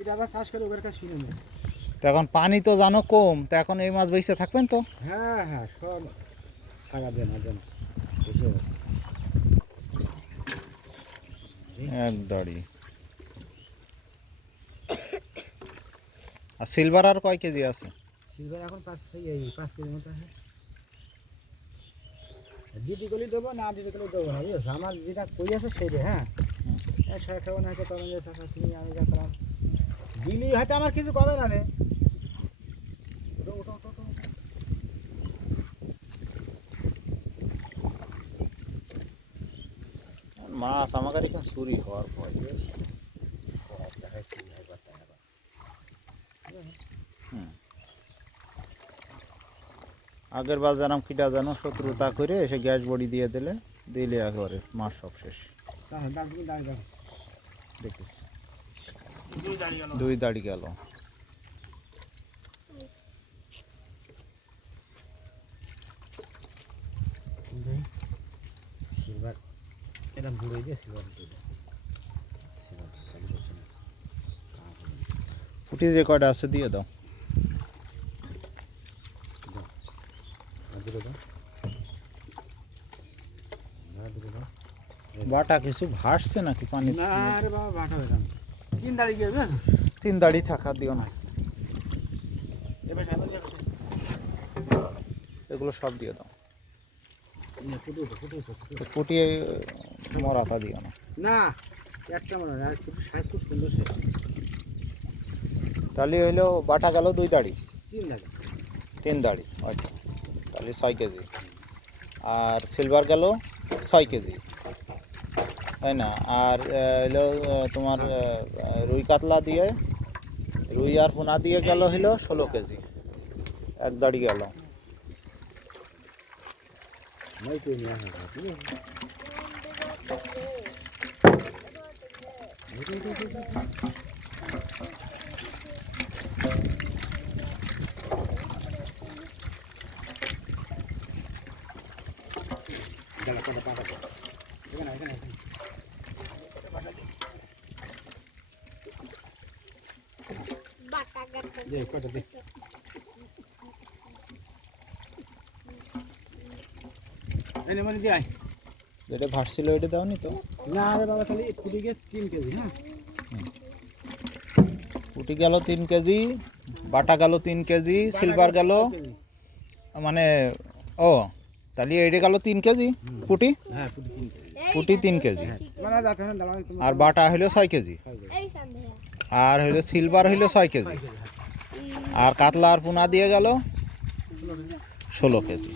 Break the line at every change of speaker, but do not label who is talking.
যারা চাষ করে ওদের কাছে শুনে নেই
তো এখন পানি তো জানো কম তো এখন এই মাছ বেঁচে থাকবেন তো?
হ্যাঁ হ্যাঁ সব টাকা দেন আর দেন
এক দাড়ি। আর সিলভার আর কয় কেজি আছে?
সিলভার এখন পাঁচ এই পাঁচ মতো আছে। দিদি গলি দেবো না দিদি গলি দেবো না আমার যেটা কই আছে সেইটা হ্যাঁ? একশো হয়তো চাষা তুমি আমি দিলি হয়তো আমার কিছু কবে না রে।
মাছ আমাকে চুরি হওয়ার ভয়
চুরি হয় বাচ্চা।
আগের বার জানাম কিটা জানো শত্রুতা করে এসে গ্যাস বডি দিয়ে দিলে দিলে একেবারে মাছ সব শেষ। দেখিস দুই দাড়ি গেল।
সিলভার এটা বুড়ে দিয়ে সিলভার দিয়ে।
ফুটি যে কয়টা আছে দিয়ে দাও
আর দাও। আর দুটো দাও।
বাটা কিছু ভাসছে নাকি পানি
না রে বাবা বাটা হয়ে তিন গিয়ে
তিন দাড়ি থাকা দিও না। এগুলো সব দিয়ে দাও। ফুটিয়ে মরাতা দিও না।
না একটা মনে হয় আর ফুটে সাইজ খুব সুন্দর
তাহলে হইল বাটা গেল দুই দাড়ি?
তিন দাঁড়ি।
তিন দাড়ি আচ্ছা। তাহলে ছয় কেজি। আর সিলভার গেল ছয় কেজি। তাই না আর হলো তোমার রুই কাতলা দিয়ে রুই আর পোনা দিয়ে গেল হলো ষোলো কেজি এক দাড়ি গেল।
এখানে, এখানে, এখানে। দে, কটা দে। মনে।
যেটা ভাসছিল ওইটা দাওনি তো
না রে বাবা তাহলে ফুটে গিয়ে তিন কেজি হ্যাঁ
ফুটি গেল তিন কেজি বাটা গেল তিন কেজি সিলভার গেল মানে ও তাহলে এইটা গেল তিন কেজি ফুটি
হ্যাঁ ফুটে তিন কেজি মানে হয়
আর বাটা হইল ছয় কেজি আর হইল সিলভার হইল ছয় কেজি। আর কাতলা আর পোনা দিয়ে গেল ষোলো কেজি।